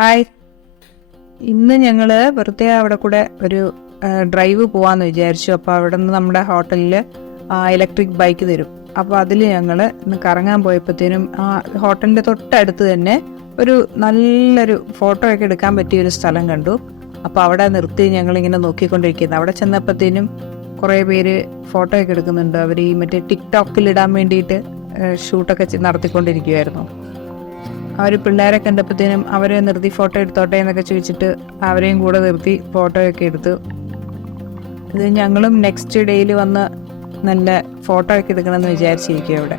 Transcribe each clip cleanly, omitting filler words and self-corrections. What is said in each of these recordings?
Hi. ഇന്ന് ഞങ്ങൾ വെറുതെ അവിടെ കൂടെ ഒരു ഡ്രൈവ് പോവാന്ന് വിചാരിച്ചു. അപ്പോൾ അവിടെ നിന്ന് നമ്മുടെ ഹോട്ടലിൽ ഇലക്ട്രിക് ബൈക്ക് തരും. അപ്പോൾ അതിൽ ഞങ്ങൾ ഇന്ന് കറങ്ങാൻ പോയപ്പോഴത്തേനും ആ ഹോട്ടലിൻ്റെ തൊട്ടടുത്ത് തന്നെ ഒരു നല്ലൊരു ഫോട്ടോ ഒക്കെ എടുക്കാൻ പറ്റിയ ഒരു സ്ഥലം കണ്ടു. അപ്പോൾ അവിടെ നിർത്തി ഞങ്ങളിങ്ങനെ നോക്കിക്കൊണ്ടിരിക്കുന്നത്. അവിടെ ചെന്നപ്പോഴത്തേനും കുറേ പേര് ഫോട്ടോ ഒക്കെ എടുക്കുന്നുണ്ട്. അവർ ഈ മറ്റേ ടിക്ടോക്കിൽ ഇടാൻ വേണ്ടിയിട്ട് ഷൂട്ടൊക്കെ നടത്തിക്കൊണ്ടിരിക്കുമായിരുന്നു. അവർ പിള്ളേരെ കണ്ടപ്പോഴത്തേനും അവരെ നിർത്തി ഫോട്ടോ എടുത്തോട്ടെ എന്നൊക്കെ ചോദിച്ചിട്ട് അവരെയും കൂടെ നിർത്തി ഫോട്ടോയൊക്കെ എടുത്തു. ഇത് ഞങ്ങളും നെക്സ്റ്റ് ഡേയിൽ വന്ന് നല്ല ഫോട്ടോ ഒക്കെ എടുക്കണമെന്ന് വിചാരിച്ചിരിക്കും. അവിടെ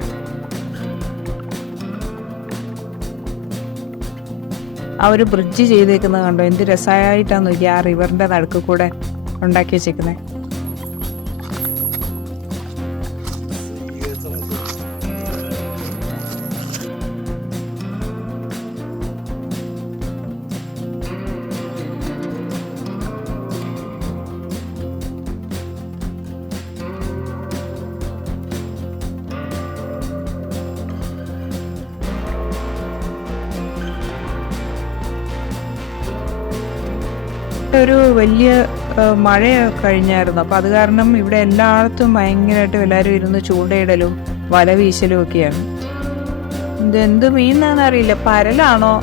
ആ ഒരു ബ്രിഡ്ജ് ചെയ്തേക്കുന്നത് കണ്ടോ, എന്ത് രസമായിട്ടാന്ന് നോക്കി ആ റിവറിൻ്റെ നടുക്ക് കൂടെ ഉണ്ടാക്കി വെച്ചേക്കുന്നത്. ഒരു വലിയ മഴ കഴിഞ്ഞായിരുന്നു. അപ്പം അത് കാരണം ഇവിടെ എല്ലായിടത്തും ഭയങ്കരമായിട്ട് എല്ലാവരും ഇരുന്ന് ചൂണ്ടയിടലും വല വീശലും ഒക്കെയാണ്. എന്ത് മീനാണെന്ന് അറിയില്ല, പരലാണോ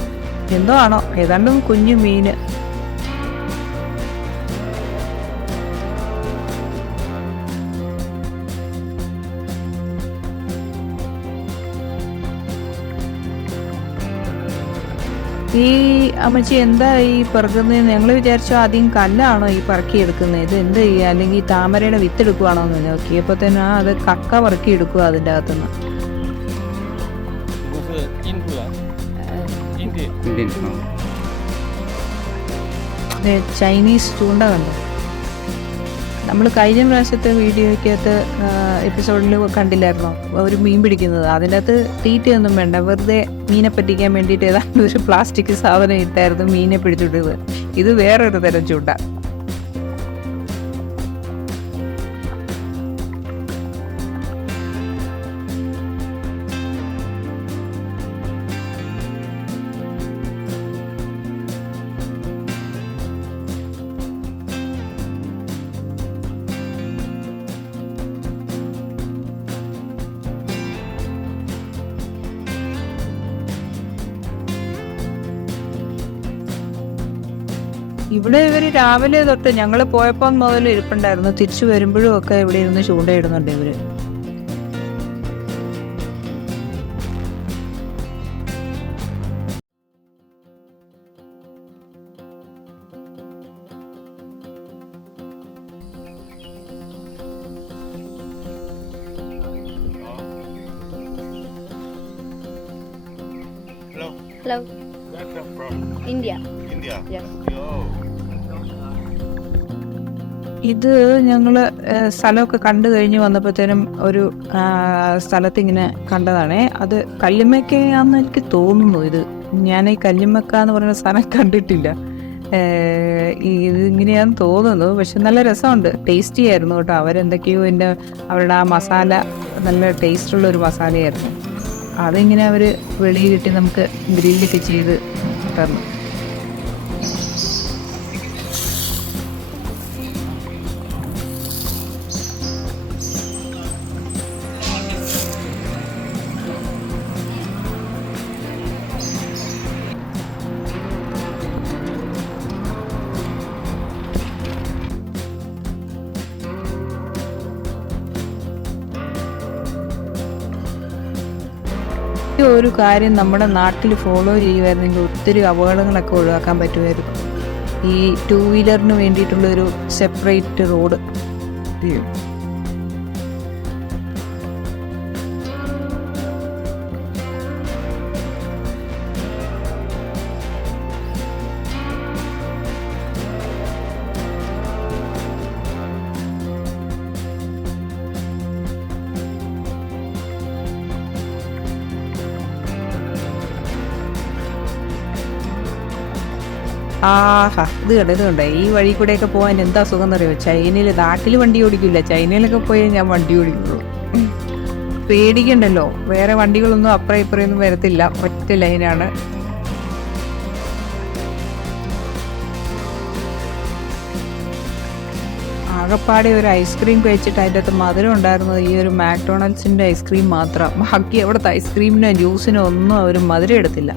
എന്തോ ആണോ, ഏതാണ്ടും കുഞ്ഞു മീന്. ഈ അമ്മച്ചി എന്താ ഈ പെറുക്കുന്നത്? ഞങ്ങൾ വിചാരിച്ചു ആദ്യം കല്ലാണോ ഈ പറക്കിയെടുക്കുന്നത്, ഇത് എന്ത് ചെയ്യുക, അല്ലെങ്കിൽ ഈ താമരയുടെ വിത്തെടുക്കുവാണോ എന്ന് നോക്കിയപ്പോൾ തന്നെ അത് കക്ക പറക്കിയെടുക്കുക അതിൻ്റെ അകത്തുനിന്ന്. ചൈനീസ് ചൂണ്ട കണ്ടു. നമ്മൾ കഴിഞ്ഞ പ്രാവശ്യത്തെ വീഡിയോയ്ക്കകത്ത് എപ്പിസോഡിൽ കണ്ടില്ലായിരുന്നോ ഒരു മീൻ പിടിക്കുന്നത്? അതിൻ്റെ അകത്ത് തീറ്റയൊന്നും വേണ്ട, വെറുതെ മീനെ പറ്റിക്കാൻ വേണ്ടിയിട്ട് ഏതാണ്ട് ഒരു പ്ലാസ്റ്റിക് സാധനം ഇട്ടായിരുന്നു മീനെ പിടിച്ചിട്ടത്. ഇത് വേറൊരു തരം ചൂണ്ട. ഇവിടെ ഇവർ രാവിലെ തൊട്ട് ഞങ്ങൾ പോയപ്പോൾ മുതൽ ഇരിപ്പുണ്ടായിരുന്നു. തിരിച്ചു വരുമ്പോഴും ഒക്കെ ഇവിടെ ഇരുന്ന് ചൂണ്ടയിടുന്നുണ്ട് ഇവര്. Hello. Where are you from? India. India? Yes. Yo. ഇത് ഞങ്ങൾ സ്ഥലമൊക്കെ കണ്ടു കഴിഞ്ഞ് വന്നപ്പോഴത്തേനും ഒരു സ്ഥലത്ത് ഇങ്ങനെ കണ്ടതാണേ. അത് കല്ലുമ്മക്കാന്ന് എനിക്ക് തോന്നുന്നു. ഇത് ഞാൻ ഈ കല്ലുമ്മക്ക എന്ന് പറയുന്ന സ്ഥലം കണ്ടിട്ടില്ല. ഇത് ഇങ്ങനെയാന്ന് തോന്നുന്നു. പക്ഷെ നല്ല രസമുണ്ട്, ടേസ്റ്റി ആയിരുന്നു കേട്ടോ. അവരെന്തൊക്കെയോ അവരുടെ ആ മസാല നല്ല ടേസ്റ്റുള്ള ഒരു മസാലയായിരുന്നു. അതിങ്ങനെ അവർ വെളിയിലിട്ട് നമുക്ക് ഗ്രില്ലൊക്കെ ചെയ്ത് തന്നു. ഒരു കാര്യം നമ്മുടെ നാട്ടിൽ ഫോളോ ചെയ്യുമായിരുന്നെങ്കിൽ ഒത്തിരി അപകടങ്ങളൊക്കെ ഒഴിവാക്കാൻ പറ്റുമായിരുന്നു. ഈ 2 വീലറിന് വേണ്ടിയിട്ടുള്ളൊരു സെപ്പറേറ്റ് റോഡ്. ആഹാ, ഇത് കണ്ട ഈ വഴി കൂടെയൊക്കെ പോകാൻ എന്താ സുഖം എന്നറിയോ? ചൈനയിൽ നാട്ടിൽ വണ്ടി ഓടിക്കില്ല, ചൈനയിലൊക്കെ പോയാൽ ഞാൻ വണ്ടി ഓടിക്കുള്ളൂ. പേടിക്കണ്ടല്ലോ, വേറെ വണ്ടികളൊന്നും അപ്പുറം ഇപ്പുറയൊന്നും വരത്തില്ല, ഒറ്റ ലൈനാണ്. ആകെപ്പാടെ ഒരു ഐസ്ക്രീം കഴിച്ചിട്ട് അതിൻ്റെ അകത്ത് മധുരം ഉണ്ടായിരുന്നത് ഈ ഒരു മാക്ഡൊണാൾഡ്സിൻ്റെ ഐസ്ക്രീം മാത്രം. ബാക്കി അവിടുത്തെ ഐസ്ക്രീമിനോ ജ്യൂസിനോ ഒന്നും അവർ മധുരം എടുത്തില്ല.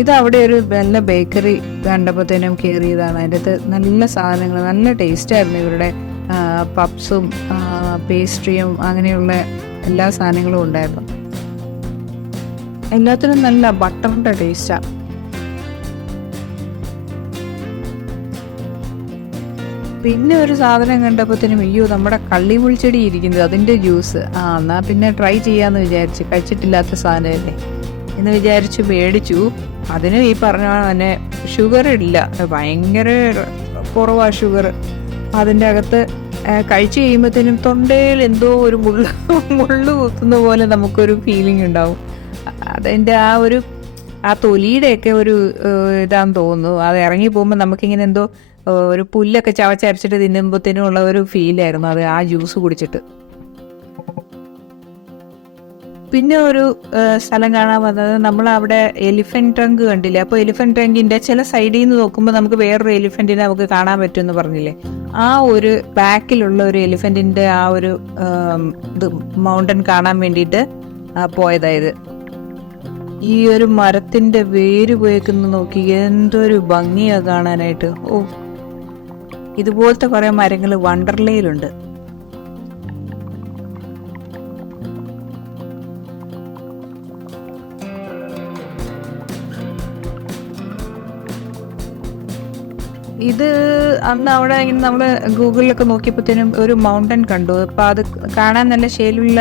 ഇത് അവിടെ ഒരു നല്ല ബേക്കറി കണ്ടപ്പോഴത്തേനും കയറിയതാണ്. അതിൻ്റെ അകത്ത് നല്ല സാധനങ്ങൾ, നല്ല ടേസ്റ്റായിരുന്നു. ഇവരുടെ പപ്സും പേസ്ട്രിയും അങ്ങനെയുള്ള എല്ലാ സാധനങ്ങളും ഉണ്ടായിരുന്നു. എല്ലാത്തിനും നല്ല ബട്ടറിൻ്റെ ടേസ്റ്റാണ്. പിന്നെ ഒരു സാധനം കണ്ടപ്പോഴത്തേനും അയ്യോ, നമ്മുടെ കള്ളിമുൾച്ചെടി ഇരിക്കുന്നത്, അതിൻ്റെ ജ്യൂസ്. എന്നാൽ പിന്നെ ട്രൈ ചെയ്യാമെന്ന് വിചാരിച്ച്, കഴിച്ചിട്ടില്ലാത്ത സാധനമല്ലേ എന്ന് വിചാരിച്ച് മേടിച്ചു. അതിന് ഈ പറഞ്ഞ തന്നെ ഷുഗർ ഇല്ല, ഭയങ്കര കുറവാണ് ഷുഗർ. അതിൻ്റെ അകത്ത് കഴിച്ചു കഴിയുമ്പോഴത്തേനും തൊണ്ടയിൽ എന്തോ ഒരു മുള്ളു കുത്തുന്ന പോലെ നമുക്കൊരു ഫീലിംഗ് ഉണ്ടാവും. അതിൻ്റെ ആ തൊലിയുടെയൊക്കെ ഒരു ഇതാന്ന് തോന്നുന്നു. അത് ഇറങ്ങി പോകുമ്പോൾ നമുക്കിങ്ങനെ എന്തോ ഒരു പുല്ലൊക്കെ ചവച്ചരച്ചിട്ട് തിന്നുമ്പോഴത്തേനും ഉള്ള ഒരു ഫീലായിരുന്നു അത് ആ ജ്യൂസ് കുടിച്ചിട്ട്. പിന്നെ ഒരു സ്ഥലം കാണാൻ വന്നത്, നമ്മളവിടെ എലിഫന്റ് ട്രങ്ക് കണ്ടില്ലേ? അപ്പോൾ എലിഫന്റ് ട്രങ്കിന്റെ ചില സൈഡിൽ നിന്ന് നോക്കുമ്പോൾ നമുക്ക് വേറൊരു എലിഫന്റിനെ നമുക്ക് കാണാൻ പറ്റുമെന്ന് പറഞ്ഞില്ലേ? ആ ഒരു ബാക്കിലുള്ള ഒരു എലിഫന്റിന്റെ ആ ഒരു മൗണ്ടൻ കാണാൻ വേണ്ടിയിട്ട് പോയതായത്. ഈ ഒരു മരത്തിന്റെ വേര് പോയേക്കുന്ന നോക്കി, എന്തൊരു ഭംഗിയാ കാണാനായിട്ട്. ഇതുപോലത്തെ കുറെ മരങ്ങൾ വണ്ടർലയിലുണ്ട്. ഇത് അന്ന് അവിടെ ഇങ്ങനെ നമ്മൾ ഗൂഗിളിലൊക്കെ നോക്കിയപ്പോഴത്തേനും ഒരു മൗണ്ടൻ കണ്ടു. അപ്പം അത് കാണാൻ നല്ല ശൈലിയുള്ള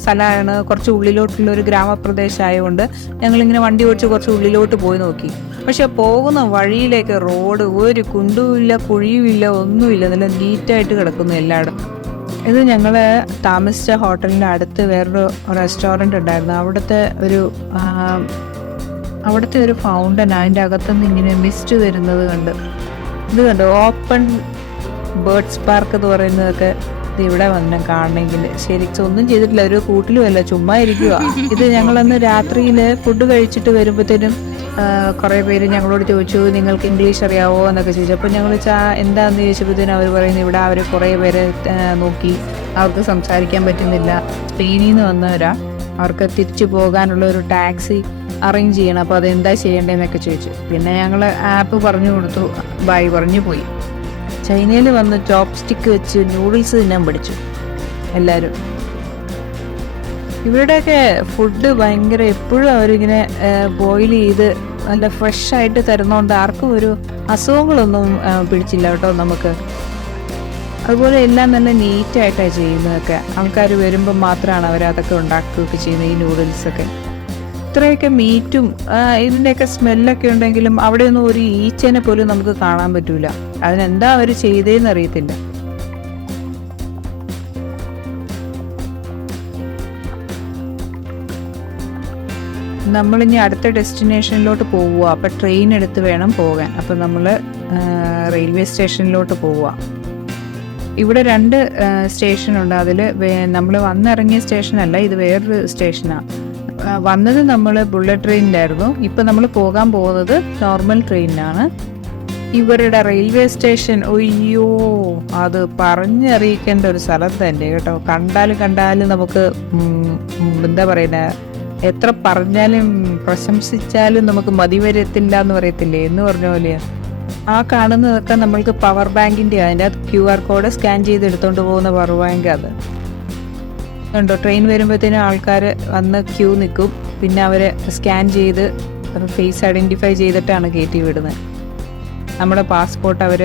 സ്ഥലമാണ്. കുറച്ച് ഉള്ളിലോട്ടുള്ള ഒരു ഗ്രാമപ്രദേശമായതുകൊണ്ട് ഞങ്ങളിങ്ങനെ വണ്ടി ഓടിച്ച് കുറച്ച് ഉള്ളിലോട്ട് പോയി നോക്കി. പക്ഷെ പോകുന്ന വഴിയിലേക്ക് റോഡ് ഒരു കുണ്ടുമില്ല, കുഴിയുമില്ല, ഒന്നുമില്ല, നല്ല നീറ്റായിട്ട് കിടക്കുന്നു എല്ലായിടും. ഇത് ഞങ്ങൾ താമസിച്ച ഹോട്ടലിൻ്റെ അടുത്ത് വേറൊരു റെസ്റ്റോറൻറ്റ് ഉണ്ടായിരുന്നു. അവിടുത്തെ ഒരു ഫൗണ്ടൻ, അതിൻ്റെ അകത്തുനിന്ന് ഇങ്ങനെ മിസ്റ്റ് വരുന്നത് കണ്ട്. ഇത് കണ്ടോ, ഓപ്പൺ ബേർഡ്സ് പാർക്ക് എന്ന് പറയുന്നതൊക്കെ ഇവിടെ വന്ന് കാണണമെങ്കിൽ. ശരിക്കും ഒന്നും ചെയ്തിട്ടില്ല, ഒരു കൂട്ടിലുമല്ല, ചുമ്മാ ഇരിക്കുക. ഇത് ഞങ്ങളന്ന് രാത്രിയിൽ ഫുഡ് കഴിച്ചിട്ട് വരുമ്പോഴത്തേനും കുറേ പേര് ഞങ്ങളോട് ചോദിച്ചു, നിങ്ങൾക്ക് ഇംഗ്ലീഷ് അറിയാവോ എന്നൊക്കെ ചോദിച്ചു. അപ്പോൾ ഞങ്ങൾ എന്താണെന്ന് ചോദിച്ചപ്പോഴത്തേനും അവർ പറയുന്നത്, ഇവിടെ അവർ കുറേ പേരെ നോക്കി, അവർക്ക് സംസാരിക്കാൻ പറ്റുന്നില്ല, സ്പെയിനിൽ നിന്ന് വന്നവരാ, അവർക്ക് തിരിച്ചു പോകാനുള്ള ഒരു ടാക്സി അറേഞ്ച് ചെയ്യണം, അപ്പോൾ അതെന്താ ചെയ്യേണ്ടതെന്നൊക്കെ ചോദിച്ചു. പിന്നെ ഞങ്ങൾ ആപ്പ് പറഞ്ഞു കൊടുത്തു, ബൈ പറഞ്ഞു പോയി. ചൈനയിൽ വന്ന് ചോപ്പ് സ്റ്റിക്ക് വെച്ച് നൂഡിൽസ് തിന്നാൻ പഠിച്ചു എല്ലാവരും. ഇവരുടെയൊക്കെ ഫുഡ് ഭയങ്കര, എപ്പോഴും അവരിങ്ങനെ ബോയിൽ ചെയ്ത് നല്ല ഫ്രഷായിട്ട് തരുന്നതുകൊണ്ട് ആർക്കും ഒരു അസുഖങ്ങളൊന്നും പിടിച്ചില്ല കേട്ടോ നമുക്ക്. അതുപോലെ എല്ലാം നല്ല നീറ്റായിട്ടാണ് ചെയ്യുന്നതൊക്കെ. ആൾക്കാർ വരുമ്പോൾ മാത്രമാണ് അവരതൊക്കെ ഉണ്ടാക്കുകയൊക്കെ ചെയ്യുന്നത്, ഈ നൂഡിൽസൊക്കെ. ഇത്രയൊക്കെ മീറ്റും ഇതിൻ്റെയൊക്കെ സ്മെല്ലൊക്കെ ഉണ്ടെങ്കിലും അവിടെയൊന്നും ഒരു ഈച്ചനെ പോലും നമുക്ക് കാണാൻ പറ്റൂല. അതിനെന്താ അവർ ചെയ്തതെന്ന് അറിയത്തില്ല. നമ്മളിനി അടുത്ത ഡെസ്റ്റിനേഷനിലോട്ട് പോവുക. അപ്പം ട്രെയിൻ എടുത്ത് വേണം പോകാൻ. അപ്പം നമ്മൾ റെയിൽവേ സ്റ്റേഷനിലോട്ട് പോവുക. ഇവിടെ 2 സ്റ്റേഷനുണ്ട്. അതിൽ നമ്മൾ വന്നിറങ്ങിയ സ്റ്റേഷനല്ല, ഇത് വേറൊരു സ്റ്റേഷനാണ്. വന്നത് നമ്മൾ ബുള്ളറ്റ് ട്രെയിനിലായിരുന്നു. ഇപ്പം നമ്മൾ പോകാൻ പോകുന്നത് നോർമൽ ട്രെയിനിലാണ്. ഇവരുടെ റെയിൽവേ സ്റ്റേഷൻ, ഒയ്യോ, അത് പറഞ്ഞറിയിക്കേണ്ട ഒരു സ്ഥലം തന്നെ കേട്ടോ. കണ്ടാലും നമുക്ക് എന്താ പറയുന്നത്, എത്ര പറഞ്ഞാലും പ്രശംസിച്ചാലും നമുക്ക് മതി വരത്തില്ല എന്ന് പറയത്തില്ലേ, എന്ന് പറഞ്ഞ പോലെയാണ്. ആ കാണുന്നതൊക്കെ നമ്മൾക്ക് പവർ ബാങ്കിൻ്റെ, അതിൻ്റെ QR കോഡ് സ്കാൻ ചെയ്ത് എടുത്തുകൊണ്ട് പോകുന്ന പവർ ബാങ്ക്. അത് ഉണ്ടോ, ട്രെയിൻ വരുമ്പോഴത്തേനും ആൾക്കാർ വന്ന് ക്യൂ നിൽക്കും. പിന്നെ അവർ സ്കാൻ ചെയ്ത് ഫേസ് ഐഡൻറ്റിഫൈ ചെയ്തിട്ടാണ് കയറ്റി വിടുന്നത്. നമ്മുടെ പാസ്പോർട്ട് അവർ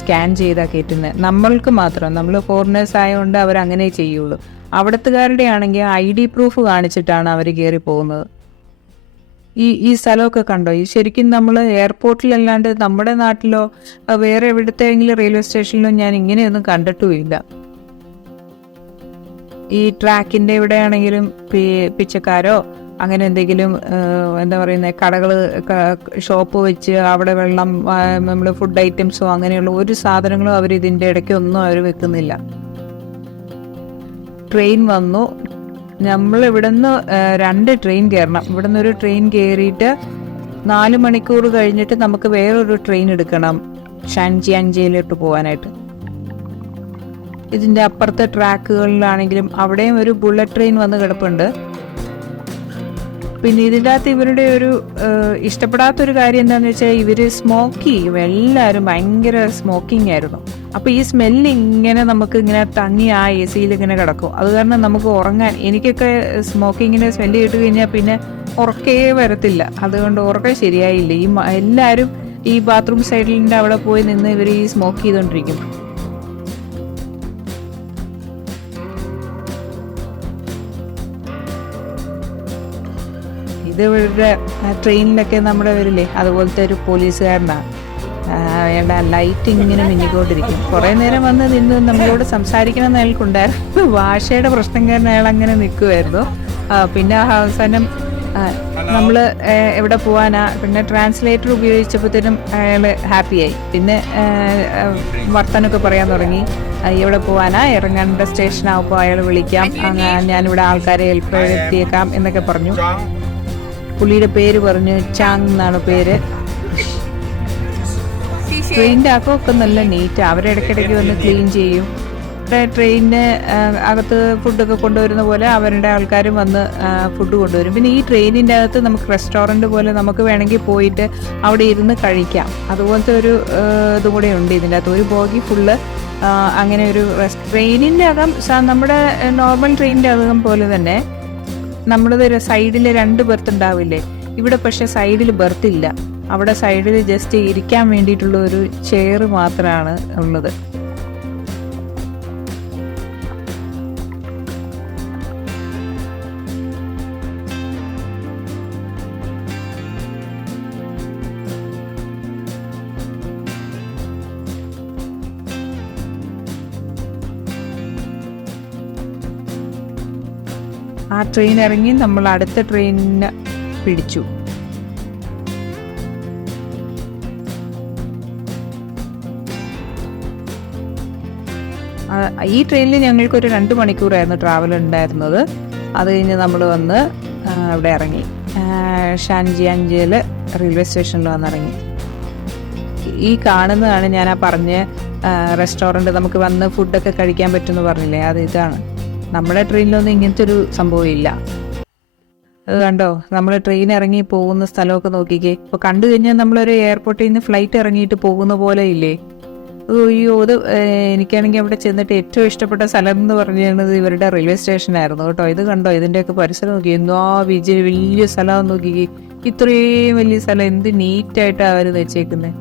സ്കാൻ ചെയ്താൽ കയറ്റുന്നത്. നമ്മൾക്ക് മാത്രം, നമ്മൾ ഫോറിനേഴ്സ് ആയതുകൊണ്ട് അവരങ്ങനെ ചെയ്യുള്ളൂ. അവിടത്തുകാരുടെ ആണെങ്കിൽ ID പ്രൂഫ് കാണിച്ചിട്ടാണ് അവർ കയറി പോകുന്നത്. ഈ സ്ഥലമൊക്കെ കണ്ടോ? ഈ ശരിക്കും നമ്മൾ എയർപോർട്ടിലല്ലാണ്ട് നമ്മുടെ നാട്ടിലോ വേറെ എവിടത്തെങ്കിലും റെയിൽവേ സ്റ്റേഷനിലോ ഞാൻ ഇങ്ങനെയൊന്നും കണ്ടിട്ടുമില്ല. ഈ ട്രാക്കിൻ്റെ ഇവിടെ ആണെങ്കിലും പിച്ചക്കാരോ അങ്ങനെ എന്തെങ്കിലും എന്താ പറയുന്നത് കടകൾ ഷോപ്പ് വെച്ച് അവിടെ വെള്ളം നമ്മൾ ഫുഡ് ഐറ്റംസോ അങ്ങനെയുള്ള ഒരു സാധനങ്ങളും അവർ ഇതിൻ്റെ ഇടയ്ക്ക് ഒന്നും അവർ വെക്കുന്നില്ല. ട്രെയിൻ വന്നു. നമ്മൾ ഇവിടുന്ന് 2 ട്രെയിൻ കയറണം. ഇവിടുന്ന് ഒരു ട്രെയിൻ കയറിയിട്ട് 4 മണിക്കൂർ കഴിഞ്ഞിട്ട് നമുക്ക് വേറൊരു ട്രെയിൻ എടുക്കണം ഷാൻജിയാങ്ജിയിലോട്ട് പോകാനായിട്ട്. ഇതിൻ്റെ അപ്പുറത്തെ ട്രാക്കുകളിലാണെങ്കിലും അവിടെയും ഒരു ബുള്ളറ്റ് ട്രെയിൻ വന്ന് കിടപ്പുണ്ട്. പിന്നെ ഇതിൻ്റെ അകത്ത് ഇവരുടെ ഒരു ഇഷ്ടപ്പെടാത്തൊരു കാര്യം എന്താണെന്ന് വെച്ചാൽ ഇവർ സ്മോക്ക് ചെയ്യും. എല്ലാവരും ഭയങ്കര സ്മോക്കിംഗ് ആയിരുന്നു. അപ്പോൾ ഈ സ്മെല്ല് ഇങ്ങനെ നമുക്ക് ഇങ്ങനെ തങ്ങി ആ എ സിയിൽ ഇങ്ങനെ കിടക്കും. അത് കാരണം നമുക്ക് ഉറങ്ങാൻ, എനിക്കൊക്കെ സ്മോക്കിങ്ങിന് സ്മെല്ല് കേട്ട് കഴിഞ്ഞാൽ പിന്നെ ഉറക്കേ വരത്തില്ല. അതുകൊണ്ട് ഉറക്കം ശരിയായില്ല. എല്ലാവരും ഈ ബാത്റൂം സൈഡിലിൻ്റെ അവിടെ പോയി നിന്ന് ഇവർ ഈ സ്മോക്ക് ചെയ്തുകൊണ്ടിരിക്കും. ഇത് ഇവരുടെ ട്രെയിനിലൊക്കെ നമ്മുടെ വരില്ലേ അതുപോലത്തെ ഒരു പോലീസുകാരനാണ്. അയാളുടെ ലൈറ്റ് ഇങ്ങനെ മിന്നിക്കൊണ്ടിരിക്കും. കുറേ നേരം വന്ന് നിന്ന് നമ്മളോട് സംസാരിക്കണം എന്ന് അയാൾക്കുണ്ടായിരുന്നു. ഭാഷയുടെ പ്രശ്നം കാരണം അയാൾ അങ്ങനെ നിൽക്കുമായിരുന്നു. പിന്നെ അവസാനം നമ്മൾ എവിടെ പോകാനാ, പിന്നെ ട്രാൻസ്ലേറ്റർ ഉപയോഗിച്ചപ്പോഴത്തേനും അയാൾ ഹാപ്പിയായി. പിന്നെ വർത്തനൊക്കെ പറയാൻ തുടങ്ങി. എവിടെ പോകാനാ, ഇറങ്ങേണ്ട സ്റ്റേഷനാകുമ്പോൾ അയാൾ വിളിക്കാം, ഞാനിവിടെ ആൾക്കാരെ എത്തിയേക്കാം എന്നൊക്കെ പറഞ്ഞു. പുള്ളിയുടെ പേര് പറഞ്ഞു, ചാങ് എന്നാണ് പേര്. ട്രെയിനിൻ്റെ അകമൊക്കെ നല്ല നീറ്റ്. അവരിടയ്ക്കിടയ്ക്ക് വന്ന് ക്ലീൻ ചെയ്യും. ട്രെയിനിന് അകത്ത് ഫുഡൊക്കെ കൊണ്ടുവരുന്ന പോലെ അവരുടെ ആൾക്കാരും വന്ന് ഫുഡ് കൊണ്ടുവരും. പിന്നെ ഈ ട്രെയിനിൻ്റെ അകത്ത് നമുക്ക് റെസ്റ്റോറൻറ്റ് പോലെ നമുക്ക് വേണമെങ്കിൽ പോയിട്ട് അവിടെ ഇരുന്ന് കഴിക്കാം. അതുപോലത്തെ ഒരു ഇതും കൂടെ ഉണ്ട് ഇതിൻ്റെ അകത്ത്. ഒരു ബോഗി ഫുള്ള് അങ്ങനെ ഒരു ട്രെയിനിൻ്റെ അകം നമ്മുടെ നോർമൽ ട്രെയിനിൻ്റെ അകം പോലെ തന്നെ നമ്മളത് സൈഡിൽ 2 ബെർത്ത് ഉണ്ടാവില്ലേ. ഇവിടെ പക്ഷെ സൈഡിൽ ബെർത്തില്ല. അവിടെ സൈഡിൽ ജസ്റ്റ് ഇരിക്കാൻ വേണ്ടിയിട്ടുള്ള ഒരു ചെയർ മാത്രമാണ് ഉള്ളത്. ആ ട്രെയിൻ ഇറങ്ങി നമ്മൾ അടുത്ത ട്രെയിനിന് പിടിച്ചു. ഈ ട്രെയിനിൽ ഞങ്ങൾക്കൊരു 2 മണിക്കൂറായിരുന്നു ട്രാവൽ ഉണ്ടായിരുന്നത്. അത് കഴിഞ്ഞ് നമ്മൾ വന്ന് അവിടെ ഇറങ്ങി. ഷാൻജിയാങ്ജിയിൽ റെയിൽവേ സ്റ്റേഷനിൽ വന്നിറങ്ങി. ഈ കാണുന്നതാണ് ഞാൻ ആ പറഞ്ഞ റെസ്റ്റോറൻറ്റ്. നമുക്ക് വന്ന് ഫുഡൊക്കെ കഴിക്കാൻ പറ്റുമെന്ന് പറഞ്ഞില്ലേ, അത് ഇതാണ്. നമ്മുടെ ട്രെയിനിലൊന്നും ഇങ്ങനത്തെ ഒരു സംഭവം ഇല്ല. അത് കണ്ടോ, നമ്മൾ ട്രെയിൻ ഇറങ്ങി പോകുന്ന സ്ഥലമൊക്കെ നോക്കിക്കേ. ഇപ്പോൾ കണ്ടു കഴിഞ്ഞാൽ നമ്മളൊരു എയർപോർട്ടിൽ നിന്ന് ഫ്ലൈറ്റ് ഇറങ്ങിയിട്ട് പോകുന്ന പോലെ ഇല്ലേ. അയ്യോ, അത് എനിക്കാണെങ്കിൽ അവിടെ ചെന്നിട്ട് ഏറ്റവും ഇഷ്ടപ്പെട്ട സ്ഥലം എന്ന് പറഞ്ഞത് ഇവരുടെ റെയിൽവേ സ്റ്റേഷനായിരുന്നു കേട്ടോ. ഇത് കണ്ടോ, ഇതിൻ്റെയൊക്കെ പരിസരം നോക്കി. എന്തോ വലിയ സ്ഥലം നോക്കിക്കേ. ഇത്രയും വലിയ സ്ഥലം എന്ത് നീറ്റായിട്ടാണ് അവർ വെച്ചേക്കുന്നത്.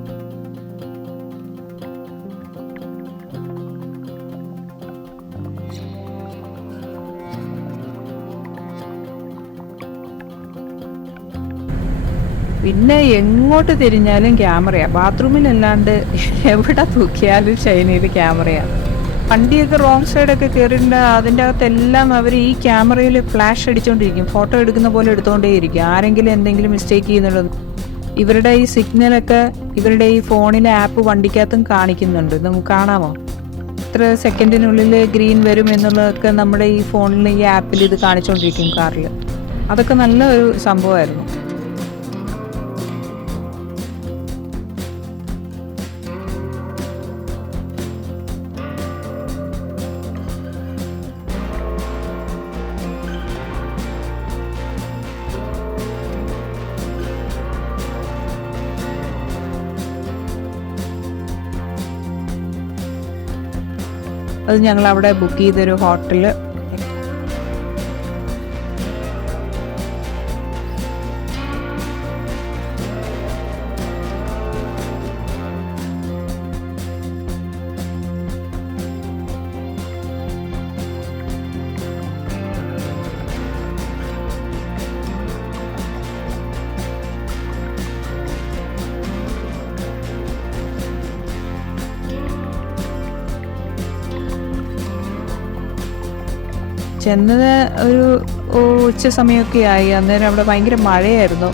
പിന്നെ എങ്ങോട്ട് തിരിഞ്ഞാലും ക്യാമറയാണ്. ബാത്റൂമിലല്ലാണ്ട് എവിടെ തൂക്കിയാലും ചൈനയിൽ ക്യാമറയാണ്. വണ്ടിയൊക്കെ റോങ് സൈഡൊക്കെ കയറിയിട്ട് അതിൻ്റെ അകത്തെല്ലാം അവർ ഈ ക്യാമറയിൽ ഫ്ലാഷ് അടിച്ചുകൊണ്ടിരിക്കും. ഫോട്ടോ എടുക്കുന്ന പോലെ എടുത്തുകൊണ്ടേയിരിക്കും. ആരെങ്കിലും എന്തെങ്കിലും മിസ്റ്റേക്ക് ചെയ്യുന്നുള്ളത്. ഇവരുടെ ഈ സിഗ്നലൊക്കെ ഇവരുടെ ഈ ഫോണിലെ ആപ്പ് വണ്ടിക്കകത്തും കാണിക്കുന്നുണ്ട്. നമുക്ക് കാണാമോ? ഇത്ര സെക്കൻഡിനുള്ളിൽ ഗ്രീൻ വരും എന്നുള്ളതൊക്കെ നമ്മുടെ ഈ ഫോണിൽ ഈ ആപ്പിൽ ഇത് കാണിച്ചുകൊണ്ടിരിക്കും കാറിൽ. അതൊക്കെ നല്ല ഒരു സംഭവമായിരുന്നു. അത് ഞങ്ങൾ അവിടെ ബുക്ക് ചെയ്തൊരു ഹോട്ടൽ. ചെന്നത് ഒരു ഉച്ച സമയമൊക്കെ ആയി. അന്നേരം അവിടെ ഭയങ്കര മഴയായിരുന്നു.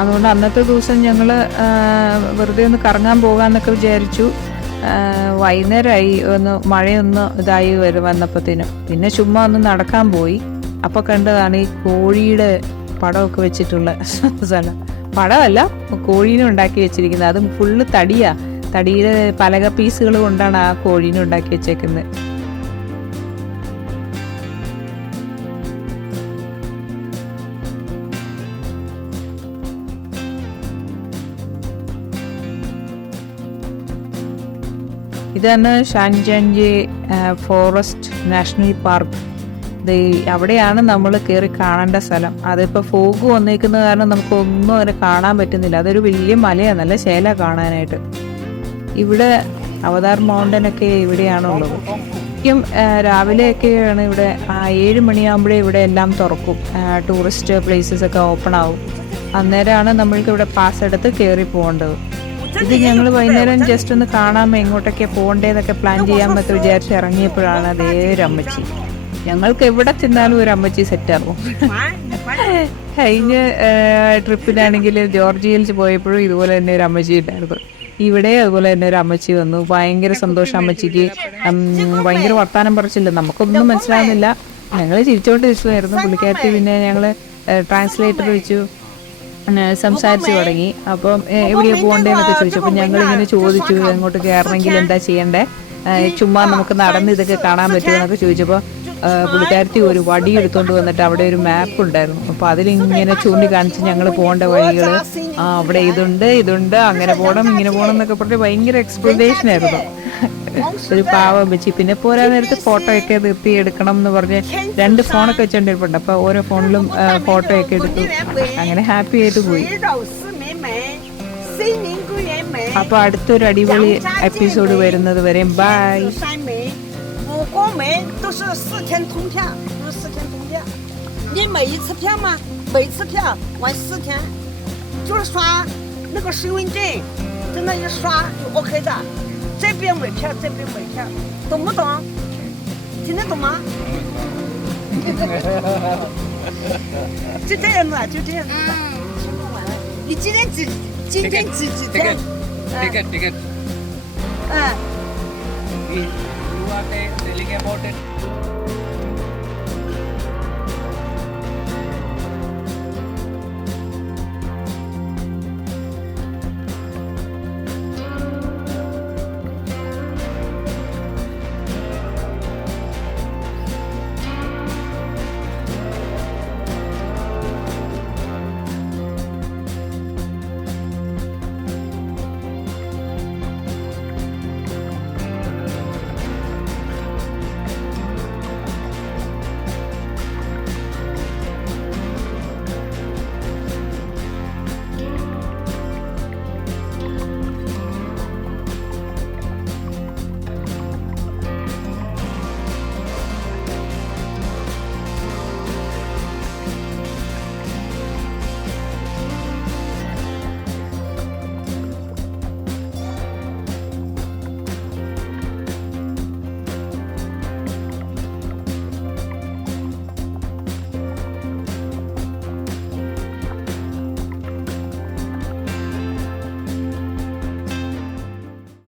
അതുകൊണ്ട് അന്നത്തെ ദിവസം ഞങ്ങൾ വെറുതെ ഒന്ന് കറങ്ങാൻ പോകാമെന്നൊക്കെ വിചാരിച്ചു. വൈകുന്നേരമായി മഴയൊന്ന് ഇതായി വന്നപ്പോഴത്തേനും പിന്നെ ചുമ്മാ ഒന്ന് നടക്കാൻ പോയി. അപ്പോൾ കണ്ടതാണ് ഈ കോഴിയുടെ പടമൊക്കെ വെച്ചിട്ടുള്ള സ്ഥലം. പടമല്ല, കോഴീനെ ഉണ്ടാക്കി വെച്ചിരിക്കുന്നത്. അതും ഫുള്ള് തടിയുടെ പലക പീസുകൾ കൊണ്ടാണ് ആ കോഴീനെ ഉണ്ടാക്കി വെച്ചേക്കുന്നത്. ഇതാണ് ഷാൻജാൻജെ ഫോറസ്റ്റ് നാഷണൽ പാർക്ക്. അവിടെയാണ് നമ്മൾ കയറി കാണേണ്ട സ്ഥലം. അതിപ്പോൾ ഫോഗ് വന്നേക്കുന്ന കാരണം നമുക്കൊന്നും അങ്ങനെ കാണാൻ പറ്റുന്നില്ല. അതൊരു വലിയ മലയാണ്, നല്ല ശേല കാണാനായിട്ട്. ഇവിടെ അവതാർ മൗണ്ടനൊക്കെ ഇവിടെയാണുള്ളത്. ശരിക്കും രാവിലെയൊക്കെയാണ് ഇവിടെ 7 മണിയാകുമ്പോഴേ ഇവിടെ എല്ലാം തുറക്കും. ടൂറിസ്റ്റ് പ്ലേസസ് ഒക്കെ ഓപ്പൺ ആവും. അന്നേരമാണ് നമ്മൾക്ക് ഇവിടെ പാസ് എടുത്ത് കയറി പോകേണ്ടത്. ഇത് ഞങ്ങൾ വൈകുന്നേരം ജസ്റ്റ് ഒന്ന് കാണാൻ എങ്ങോട്ടൊക്കെ പോകണ്ടേന്നൊക്കെ പ്ലാൻ ചെയ്യാമെന്നൊക്കെ വിചാരിച്ച് ഇറങ്ങിയപ്പോഴാണ് അതേ ഒരു അമ്മച്ചി. ഞങ്ങൾക്ക് എവിടെ ചെന്നാലും ഒരു അമ്മച്ചി സെറ്റാകും. കഴിഞ്ഞ ട്രിപ്പിലാണെങ്കിൽ ജോർജിയയിൽ പോയപ്പോഴും ഇതുപോലെ തന്നെ ഒരു അമ്മച്ചി ഉണ്ടായിരുന്നു. ഇവിടെ അതുപോലെ തന്നെ ഒരു അമ്മച്ചി വന്നു. ഭയങ്കര സന്തോഷം അമ്മച്ചിക്ക്. ഭയങ്കര വർത്താനം പറച്ചില്ല, നമുക്കൊന്നും മനസ്സിലാകുന്നില്ല. ഞങ്ങൾ ചിരിച്ചോണ്ട് ഇരിക്കുമായിരുന്നു. പുള്ളിക്കാരത്തി പിന്നെ ഞങ്ങൾ ട്രാൻസ്ലേറ്റർ വെച്ചു സംസാരിച്ചു തുടങ്ങി. അപ്പം എവിടെയാണ് പോകണ്ടേന്നൊക്കെ ചോദിച്ചു. അപ്പം ഞങ്ങളിങ്ങനെ ചോദിച്ചു എങ്ങോട്ട് കയറണമെങ്കിൽ എന്താ ചെയ്യണ്ടേ, ചുമ്മാ നമുക്ക് നടന്ന് ഇതൊക്കെ കാണാൻ പറ്റുമെന്നൊക്കെ ചോദിച്ചപ്പോൾ പുള്ളിക്കാരത്തി ഒരു വടി എടുത്തുകൊണ്ട് വന്നിട്ട് അവിടെ ഒരു മാപ്പ് ഉണ്ടായിരുന്നു. അപ്പോൾ അതിലിങ്ങനെ ചൂണ്ടിക്കാണിച്ച് ഞങ്ങൾ പോകേണ്ട വഴികൾ, അവിടെ ഇതുണ്ട് അങ്ങനെ പോകണം ഇങ്ങനെ പോകണം എന്നൊക്കെ പറഞ്ഞ് ഭയങ്കര എക്സ്പ്ലനേഷൻ ആയിരുന്നു. ഒരു പാവം വെച്ച്. പിന്നെ പോരാ നേരത്ത് ഫോട്ടോ ഒക്കെ നിർത്തി എടുക്കണം എന്ന് പറഞ്ഞ് 2 ഫോണൊക്കെ വെച്ചോണ്ടിരിപ്പുണ്ട്. അപ്പോൾ ഓരോ ഫോണിലും ഫോട്ടോ ഒക്കെ എടുത്തു. അങ്ങനെ ഹാപ്പി ആയിട്ട് പോയി. അപ്പോൾ അടുത്തൊരു അടിപൊളി എപ്പിസോഡ് വരുന്നത് വരെ ബൈ.国门都是4天通票，都是4天通票。你每一次票吗？每次票玩4天，就是刷那个身份证，在那一刷就 OK 的。这边买票，这边买票，懂不懂？听得懂吗？就这样子，就这样子的。你今天几天？这个。You are telling about it.